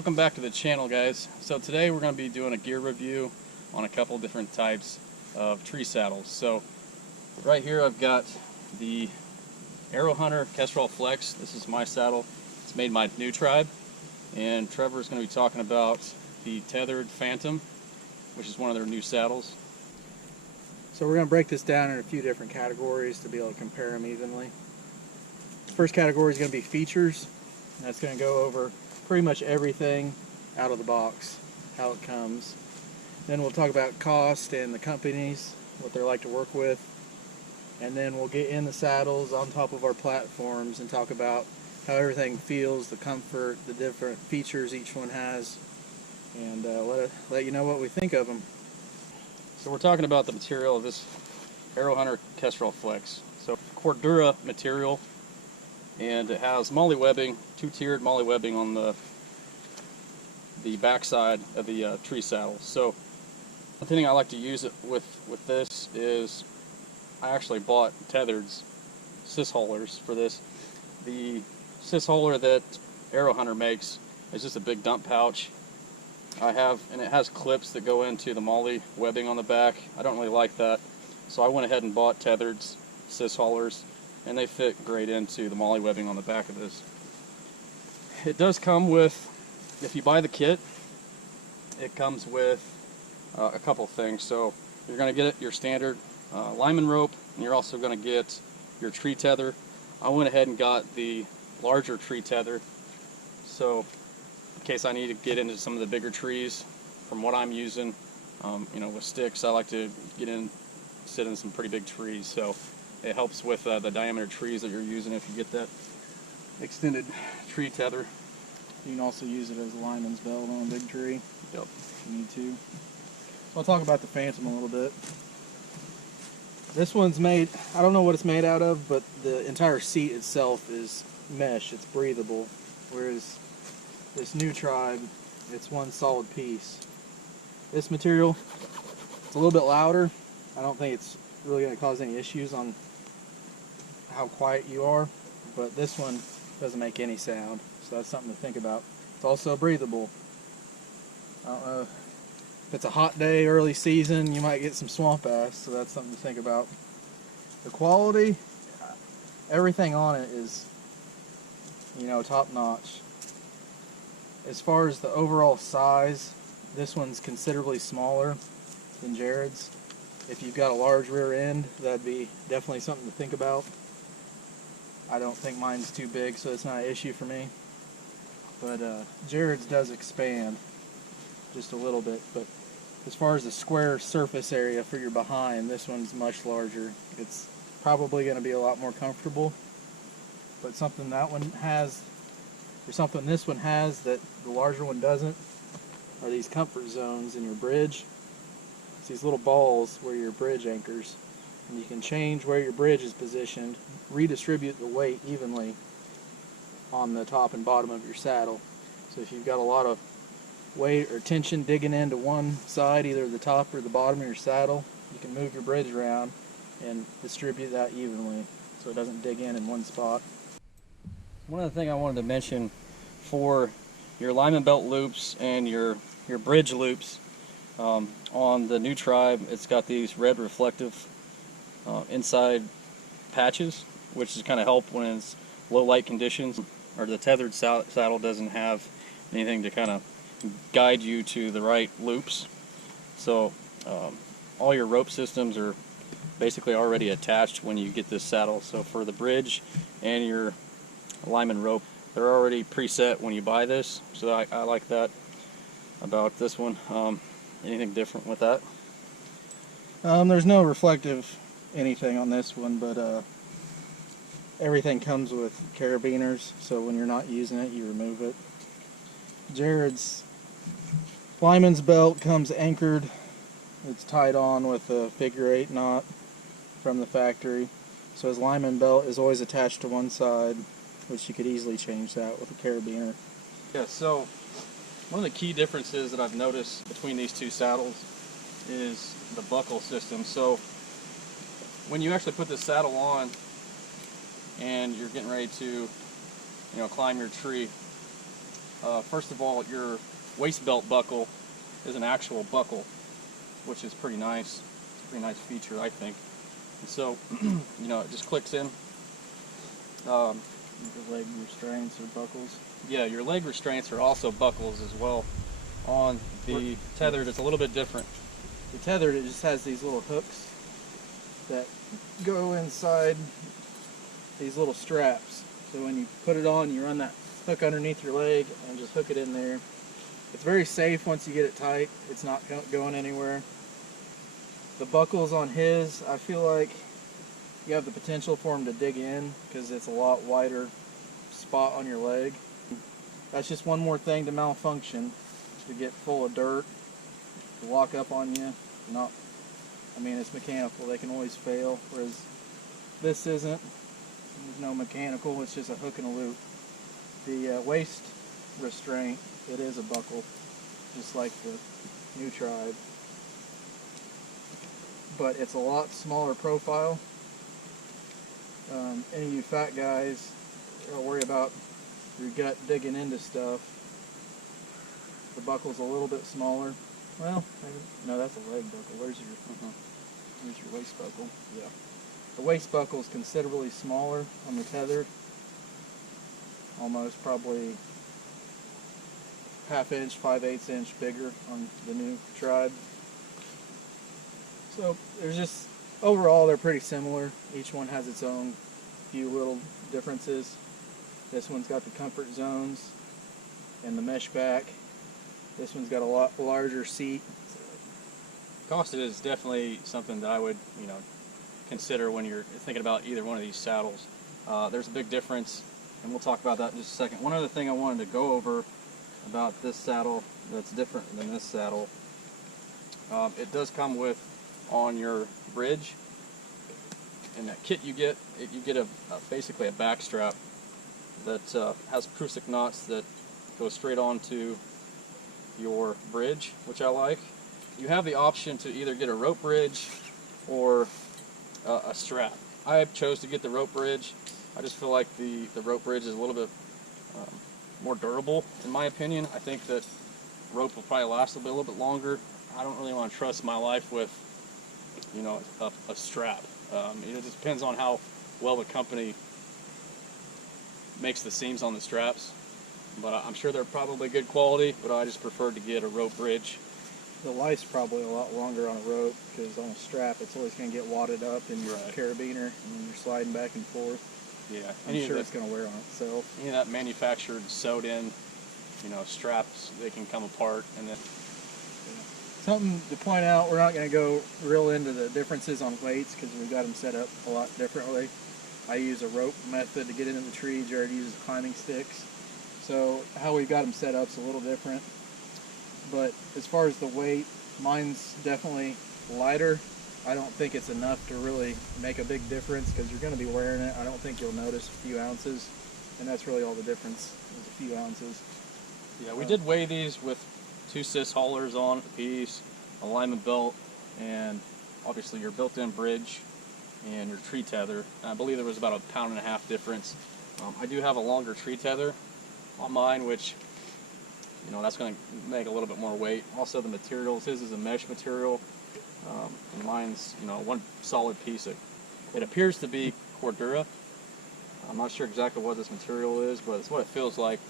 Welcome back to the channel, guys. So today we're going to be doing a gear review on a couple different types of tree saddles. So right here I've got the Aero Kestrel Flex. This is my saddle. It's made by New Tribe, and Trevor's going to be talking about the Tethrd Phantom, which is one of their new saddles. So we're going to break this down in a few different categories to be able to compare them evenly. The first category is going to be features. And that's going to go over pretty much everything out of the box, how it comes. Then we'll talk about cost and the companies, what they're like to work with. And then we'll get in the saddles on top of our platforms and talk about how everything feels, the comfort, the different features each one has, and let you know what we think of them. So we're talking about the material of this Aero Kestrel Flex. So Cordura material, and it has molly webbing, two-tiered molly webbing on the backside of the tree saddle. So the thing I like to use it with this is I actually bought Tethrd's cis haulers for this. The cis hauler that Aero makes is just a big dump pouch. And it has clips that go into the molly webbing on the back. I don't really like that, so I went ahead and bought Tethrd's cis haulers, and they fit great into the molly webbing on the back of this. It does come with, if you buy the kit, it comes with a couple things. So you're going to get your standard lineman rope, and you're also going to get your tree tether. I went ahead and got the larger tree tether, so in case I need to get into some of the bigger trees from what I'm using, with sticks, I like to sit in some pretty big trees, so it helps with the diameter trees that you're using if you get that extended tree tether. You can also use it as a lineman's belt on a big tree. Yep. If you need to. I'll talk about the Phantom a little bit. This one's made, I don't know what it's made out of, but the entire seat itself is mesh, it's breathable, whereas this New Tribe, it's one solid piece. This material, it's a little bit louder. I don't think it's really going to cause any issues on how quiet you are, but this one doesn't make any sound, so that's something to think about. It's also breathable. I don't know, if it's a hot day, early season, you might get some swamp ass, so that's something to think about. The quality, everything on it is, top notch. As far as the overall size, this one's considerably smaller than Jared's. If you've got a large rear end, that'd be definitely something to think about. I don't think mine's too big, so it's not an issue for me. But Jared's does expand just a little bit. But as far as the square surface area for your behind, this one's much larger. It's probably going to be a lot more comfortable. But something that one has, or something this one has that the larger one doesn't, are these comfort zones in your bridge. It's these little balls where your bridge anchors, and you can change where your bridge is positioned, redistribute the weight evenly on the top and bottom of your saddle. So if you've got a lot of weight or tension digging into one side, either the top or the bottom of your saddle, you can move your bridge around and distribute that evenly so it doesn't dig in one spot. One other thing I wanted to mention, for your lineman belt loops and your bridge loops, on the New Tribe, it's got these red reflective inside patches, which is kind of help when it's low light conditions, or the Tethrd saddle doesn't have anything to kind of guide you to the right loops. So all your rope systems are basically already attached when you get this saddle. So for the bridge and your lineman rope, they're already preset when you buy this, so I like that about this one. Anything different with that? There's no reflective anything on this one, but everything comes with carabiners, so when you're not using it, you remove it. Jared's lineman's belt comes anchored. It's tied on with a figure-8 knot from the factory, so his lineman belt is always attached to one side, which you could easily change that with a carabiner. Yeah, so one of the key differences that I've noticed between these two saddles is the buckle system. So when you actually put this saddle on and you're getting ready to climb your tree, First of all, your waist belt buckle is an actual buckle, which is pretty nice. It's a pretty nice feature, I think. And so, you know, it just clicks in. The leg restraints or buckles. Yeah, your leg restraints are also buckles as well. On the Tethrd, it's a little bit different. The Tethrd, it just has these little hooks that go inside these little straps. So when you put it on, you run that hook underneath your leg and just hook it in there. It's very safe once you get it tight. It's not going anywhere. The buckles on his, I feel like you have the potential for them to dig in because it's a lot wider spot on your leg. That's just one more thing to malfunction, to get full of dirt, to lock up on you. I mean, it's mechanical, they can always fail, whereas this isn't. There's no mechanical, it's just a hook and a loop. The waist restraint, it is a buckle, just like the new Tribe. But it's a lot smaller profile. Any of you fat guys don't worry about your gut digging into stuff. The buckle's a little bit smaller. Well, no, that's a leg buckle. Where's your waist buckle? Yeah. The waist buckle is considerably smaller on the Tethrd. Almost probably ½ inch, 5/8 inch bigger on the new Tribe. So there's just, overall they're pretty similar. Each one has its own few little differences. This one's got the comfort zones and the mesh back. This one's got a lot larger seat. Cost is definitely something that I would, you know, consider when you're thinking about either one of these saddles. There's a big difference, and we'll talk about that in just a second. One other thing I wanted to go over about this saddle that's different than this saddle. It does come with, on your bridge, in that kit you get basically a back strap that has Prusik knots that go straight onto your bridge, which I like. You have the option to either get a rope bridge or a strap. I chose to get the rope bridge. I just feel like the rope bridge is a little bit more durable, in my opinion. I think that rope will probably last a little bit longer. I don't really want to trust my life with, you know, a strap. It just depends on how well the company makes the seams on the straps. But I'm sure they're probably good quality, but I just prefer to get a rope bridge. The life's probably a lot longer on a rope because on a strap it's always going to get wadded up in your carabiner and then you're sliding back and forth. Yeah, I'm sure it's going to wear on itself. Any of that manufactured, sewed in, you know, straps, they can come apart. And then something to point out, we're not going to go real into the differences on weights because we've got them set up a lot differently. I use a rope method to get into the tree. Jared uses climbing sticks. So how we've got them set up is a little different. But as far as the weight, mine's definitely lighter. I don't think it's enough to really make a big difference because you're going to be wearing it. I don't think you'll notice a few ounces, and that's really all the difference is a few ounces. Yeah, we did weigh these with 2 cis haulers on a piece, a alignment belt, and obviously your built-in bridge and your tree tether. I believe there was about a 1.5 pound difference. I do have a longer tree tether on mine, which, you know, that's going to make a little bit more weight. Also the materials, his is a mesh material, and mine's, you know, one solid piece. It appears to be Cordura. I'm not sure exactly what this material is, but it's what it feels like.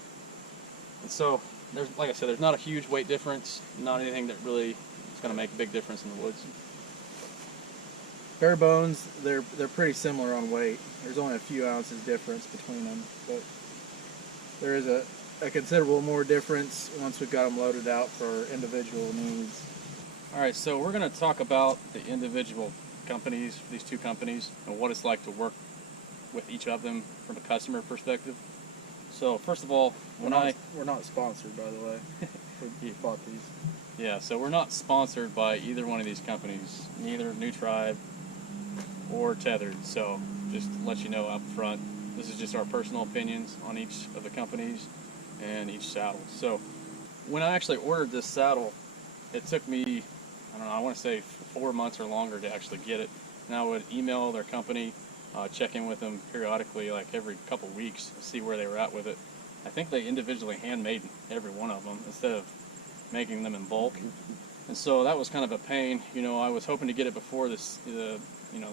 And so, there's, like I said, there's not a huge weight difference, not anything that really is going to make a big difference in the woods. Bare bones, they're pretty similar on weight. There's only a few ounces difference between them, but there is a considerable more difference once we've got them loaded out for our individual needs. Alright, so we're going to talk about the individual companies, these two companies, and what it's like to work with each of them from a customer perspective. So first of all, we're not sponsored, by the way. We bought these. Yeah, so we're not sponsored by either one of these companies, neither New Tribe or Tethrd. So just to let you know up front, this is just our personal opinions on each of the companies and each saddle. So when I actually ordered this saddle, it took me, I don't know, I want to say 4 months or longer to actually get it. And I would email their company, check in with them periodically, like every couple weeks, see where they were at with it. I think they individually handmade every one of them instead of making them in bulk. And so that was kind of a pain. You know, I was hoping to get it before the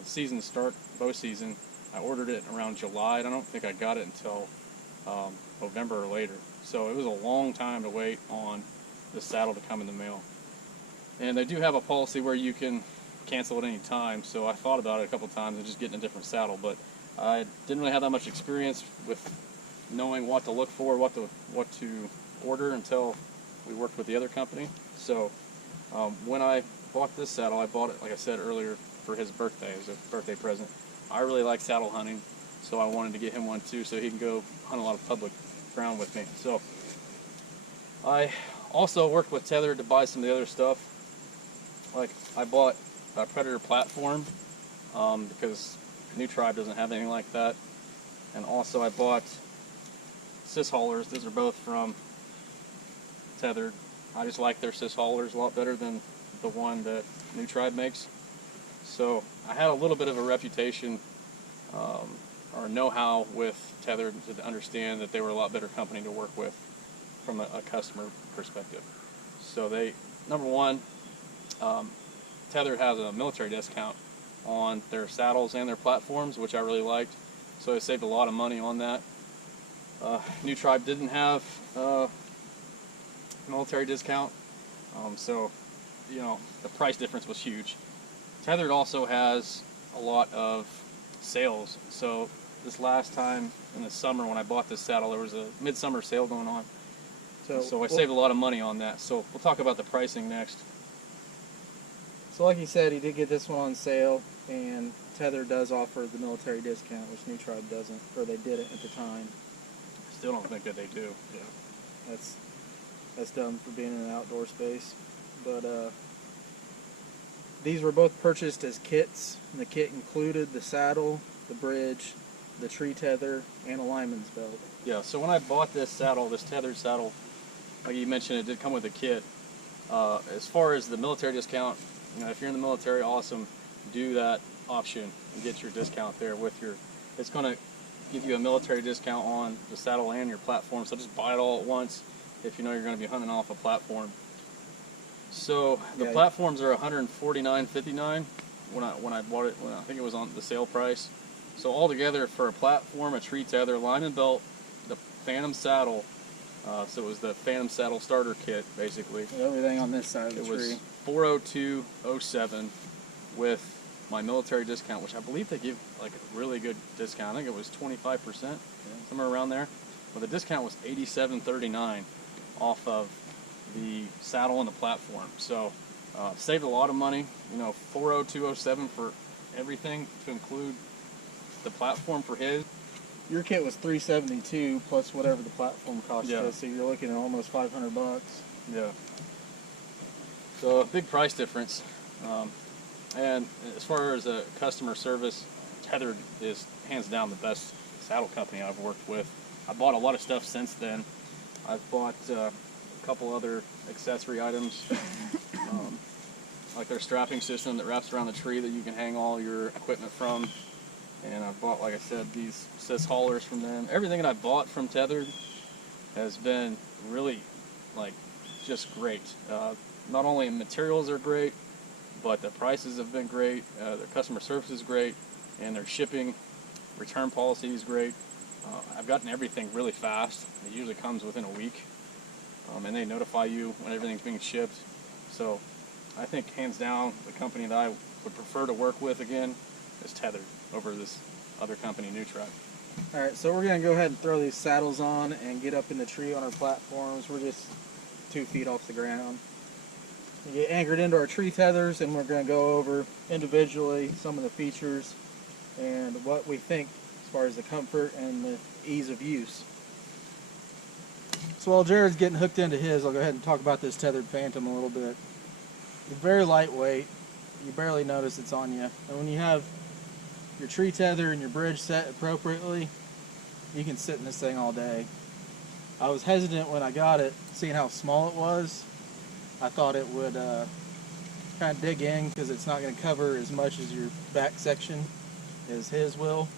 season start, bow season. I ordered it around July, and I don't think I got it until November or later. So it was a long time to wait on the saddle to come in the mail. And they do have a policy where you can cancel at any time, so I thought about it a couple times and just getting a different saddle, but I didn't really have that much experience with knowing what to look for, what to order until we worked with the other company. So when I bought this saddle, I bought it, like I said earlier, for his birthday. It was a birthday present. I really like saddle hunting, so I wanted to get him one too, so he can go hunt a lot of public ground with me. So I also worked with Tether to buy some of the other stuff. Like I bought a Predator platform because New Tribe doesn't have anything like that, and also I bought cis haulers. These are both from Tethrd. I just like their cis haulers a lot better than the one that New Tribe makes. So I had a little bit of a reputation or know-how with Tethrd to understand that they were a lot better company to work with from a customer perspective. So they, number one, Tethrd has a military discount on their saddles and their platforms, which I really liked. So I saved a lot of money on that. New Tribe didn't have military discount, so you know the price difference was huge. Tethrd also has a lot of sales. So this last time in the summer when I bought this saddle, there was a midsummer sale going on. So I saved a lot of money on that. So we'll talk about the pricing next. So like he said, he did get this one on sale, and Tether does offer the military discount, which New Tribe doesn't, or they didn't at the time. Still don't think that they do. Yeah, that's dumb for being in an outdoor space. But these were both purchased as kits, and the kit included the saddle, the bridge, the tree tether, and a lineman's belt. Yeah, so when I bought this saddle, this Tethrd saddle, like you mentioned, it did come with a kit. As far as the military discount, you know, if you're in the military, awesome, do that option and get your discount there with your, it's going to give you a military discount on the saddle and your platform, so just buy it all at once if you know you're going to be hunting off a platform. So the platforms are $149.59 when I bought it, when I think it was on the sale price. So altogether for a platform, a tree tether, lineman belt, the Phantom saddle, so it was the Phantom saddle starter kit basically. Everything on this side of the tree. It was $402.07 with my military discount, which I believe they give like a really good discount. I think it was 25%, somewhere around there. But the discount was $87.39 off of the saddle and the platform. So saved a lot of money. You know, $402.07 for everything to include the platform for his. Your kit was $372 plus whatever the platform cost Yeah. you, so you're looking at almost $500. Yeah. So a big price difference. And as far as customer service, Tethrd is hands down the best saddle company I've worked with. I bought a lot of stuff since then. I've bought a couple other accessory items, like their strapping system that wraps around the tree that you can hang all your equipment from. And I bought, like I said, these cis haulers from them. Everything that I bought from Tethrd has been really, like, just great. Not only materials are great, but the prices have been great. Their customer service is great, and their shipping return policy is great. I've gotten everything really fast. It usually comes within a week, and they notify you when everything's being shipped. So I think hands down the company that I would prefer to work with again is Tethrd over this other company, New Tribe. Alright, so we're going to go ahead and throw these saddles on and get up in the tree on our platforms. We're just 2 feet off the ground. We get anchored into our tree tethers, and we're going to go over individually some of the features and what we think as far as the comfort and the ease of use. So while Jared's getting hooked into his, I'll go ahead and talk about this Tethrd Phantom a little bit. It's very lightweight. You barely notice it's on you. And when you have your tree tether and your bridge set appropriately, you can sit in this thing all day. I was hesitant when I got it, seeing how small it was. I thought it would kind of dig in because it's not going to cover as much as your back section as his will.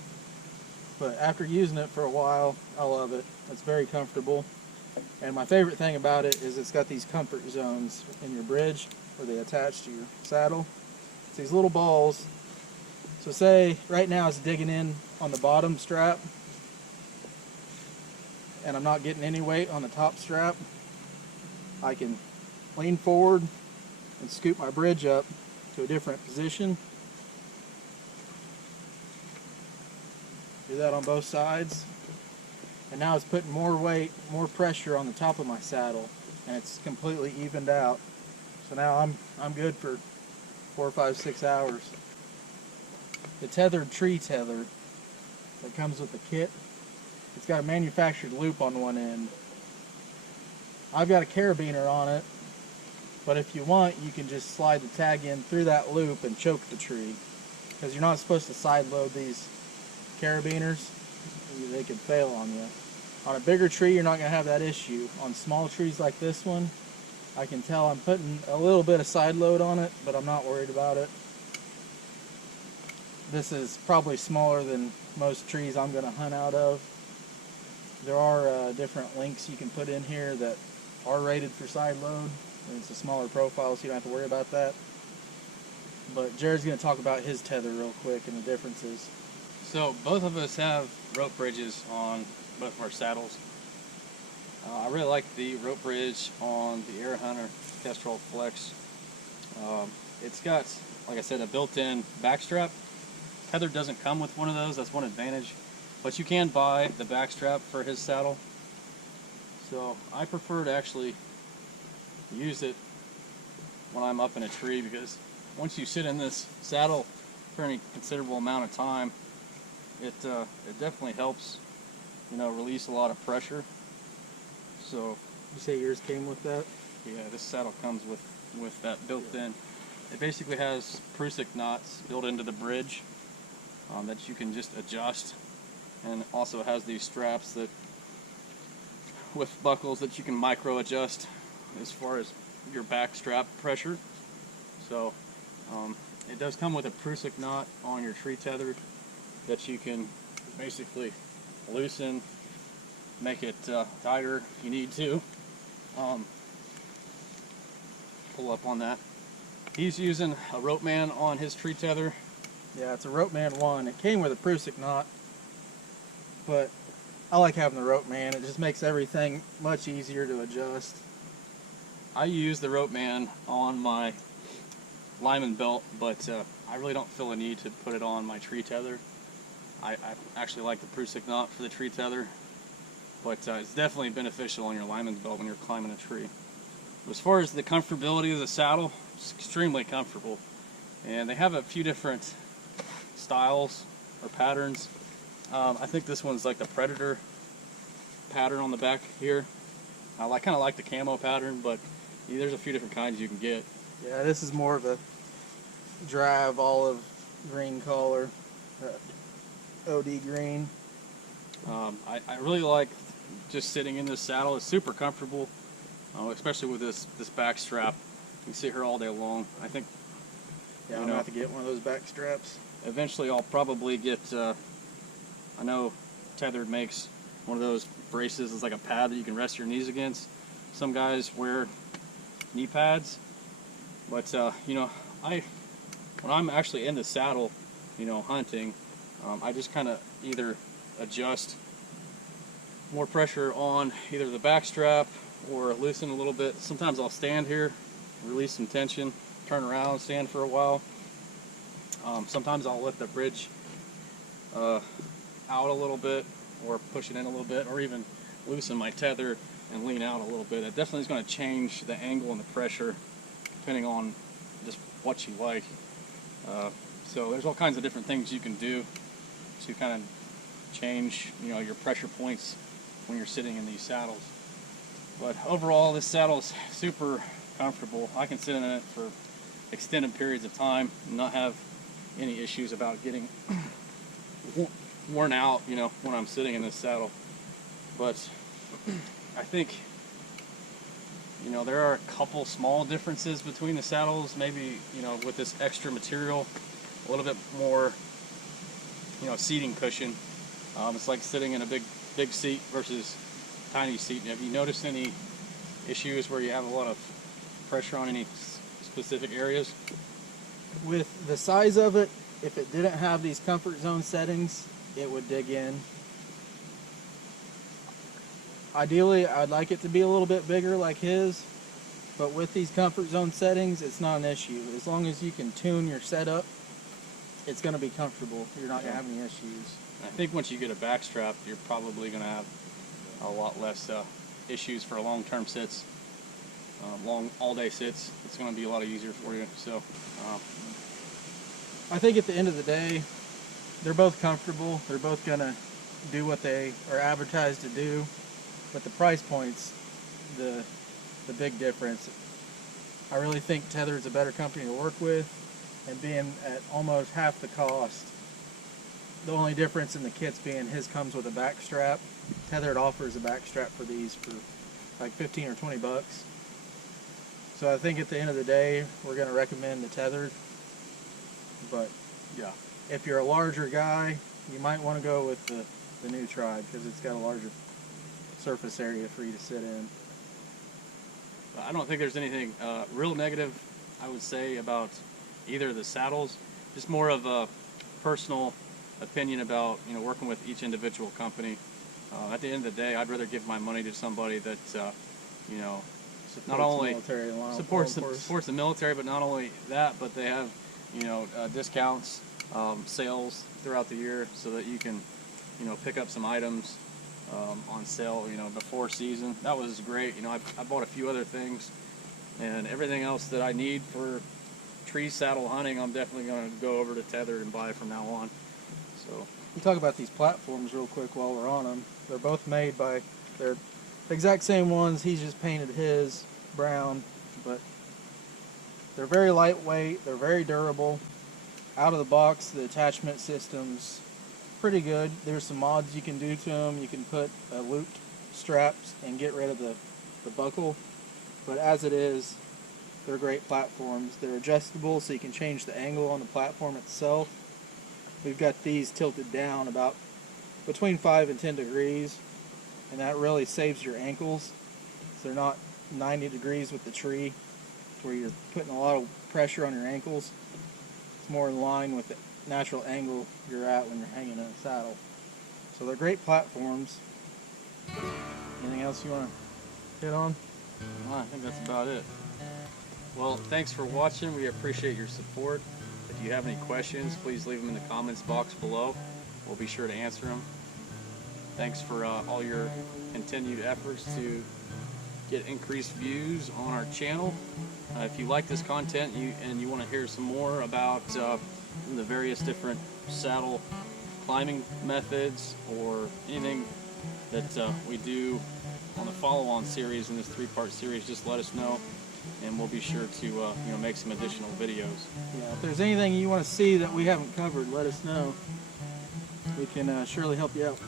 but after using it for a while, I love it. It's very comfortable. And my favorite thing about it is it's got these comfort zones in your bridge where they attach to your saddle. It's these little balls. So say right now it's digging in on the bottom strap and I'm not getting any weight on the top strap. I can lean forward and scoop my bridge up to a different position. Do that on both sides. And now it's putting more weight, more pressure on the top of my saddle, and it's completely evened out. So now I'm good for 4, 5, 6 hours. The Tethrd tree tether that comes with the kit, it's got a manufactured loop on one end. I've got a carabiner on it, but if you want, you can just slide the tag in through that loop and choke the tree, because you're not supposed to side load these carabiners. They could fail on you. On a bigger tree, you're not going to have that issue. On small trees like this one, I can tell I'm putting a little bit of side load on it, but I'm not worried about it. This is probably smaller than most trees I'm going to hunt out of. There are different links you can put in here that are rated for side load, and it's a smaller profile, so you don't have to worry about that. But Jared's going to talk about his tether real quick and the differences. So both of us have rope bridges on both of our saddles. I really like the rope bridge on the Aero Kestrel Flex. It's got, like I said, a built-in backstrap. Tether doesn't come with one of those, that's one advantage. But you can buy the backstrap for his saddle. So I prefer to actually use it when I'm up in a tree, because once you sit in this saddle for any considerable amount of time, it definitely helps, you know, release a lot of pressure. So you say yours came with that? Yeah, this saddle comes with that built in. It basically has Prusik knots built into the bridge that you can just adjust, and also has these straps that with buckles that you can micro adjust as far as your back strap pressure. So it does come with a Prusik knot on your tree tether that you can basically loosen, make it tighter if you need to. Pull up on that. He's using a rope man on his tree tether. Yeah, it's a rope man 1. It came with a Prusik knot, but I like having the rope man. It just makes everything much easier to adjust. I use the rope man on my lineman belt, but I really don't feel a need to put it on my tree tether. I actually like the Prusik knot for the tree tether, but it's definitely beneficial on your lineman's belt when you're climbing a tree. As far as the comfortability of the saddle, it's extremely comfortable. And they have a few different styles or patterns. I think this one's like the Predator pattern on the back here. I kind of like the camo pattern, but there's a few different kinds you can get. Yeah, this is more of a drab olive green color. OD green. I really like just sitting in this saddle. It's super comfortable, especially with this back strap. You can sit here all day long. I think, yeah, I'm gonna have to get one of those back straps. Eventually I'll probably get, I know Tethrd makes one of those braces. It's like a pad that you can rest your knees against. Some guys wear knee pads, but you know, when I'm actually in the saddle, you know, hunting, I just kind of either adjust more pressure on either the back strap or loosen a little bit. Sometimes I'll stand here, release some tension, turn around, stand for a while. Sometimes I'll lift the bridge out a little bit, or push it in a little bit, or even loosen my tether and lean out a little bit. It definitely is going to change the angle and the pressure depending on just what you like. So there's all kinds of different things you can do to kind of change, you know, your pressure points when you're sitting in these saddles. But overall, this saddle is super comfortable. I can sit in it for extended periods of time and not have any issues about getting worn out, you know, when I'm sitting in this saddle. But I think, you know, there are a couple small differences between the saddles. Maybe, you know, with this extra material, a little bit more, you know, seating cushion It's like sitting in a big seat versus tiny seat. Have you noticed any issues where you have a lot of pressure on any specific areas? With the size of it, if it didn't have these comfort zone settings, it would dig in. Ideally, I'd like it to be a little bit bigger like his, but with these comfort zone settings, it's not an issue. As long as you can tune your setup, it's going to be comfortable. You're not going to have any issues. I think once you get a back strap, you're probably going to have a lot less issues for long-term sits, long all-day sits. It's going to be a lot easier for you. So, I think at the end of the day, they're both comfortable. They're both going to do what they are advertised to do. But the price point's the big difference. I really think Tethrd is a better company to work with, and being at almost half the cost. The only difference in the kits being his comes with a back strap. Tethrd offers a back strap for these for like 15 or 20 bucks. So I think at the end of the day, we're going to recommend the Tethrd. But yeah, if you're a larger guy, you might want to go with the new Tribe because it's got a larger surface area for you to sit in. I don't think there's anything real negative, I would say, about either of the saddles. Just more of a personal opinion about working with each individual company. At the end of the day, I'd rather give my money to somebody that not only supports the military, but not only that, but they have discounts, sales throughout the year, so that you can pick up some items on sale before season. That was great. I bought a few other things, and everything else that I need for tree saddle hunting, I'm definitely going to go over to Tether and buy from now on. So we talk about these platforms real quick while we're on them. They're both made by, they're the exact same ones. He's just painted his brown, but they're very lightweight. They're very durable. Out of the box, the attachment system's pretty good. There's some mods you can do to them. You can put looped straps and get rid of the buckle, but as it is, they're great platforms. They're adjustable, so you can change the angle on the platform itself. We've got these tilted down about between 5 and 10 degrees, and that really saves your ankles. So they're not 90 degrees with the tree where you're putting a lot of pressure on your ankles. It's more in line with the natural angle you're at when you're hanging in a saddle. So they're great platforms. Anything else you want to hit on? Well, I think that's about it. Well, thanks for watching. We appreciate your support. If you have any questions, please leave them in the comments box below. We'll be sure to answer them. Thanks for all your continued efforts to get increased views on our channel. If you like this content and you want to hear some more about the various different saddle climbing methods or anything that we do on the follow-on series in this 3-part series, just let us know, and we'll be sure to make some additional videos. Yeah, if there's anything you want to see that we haven't covered, let us know. We can surely help you out.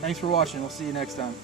Thanks for watching. We'll see you next time.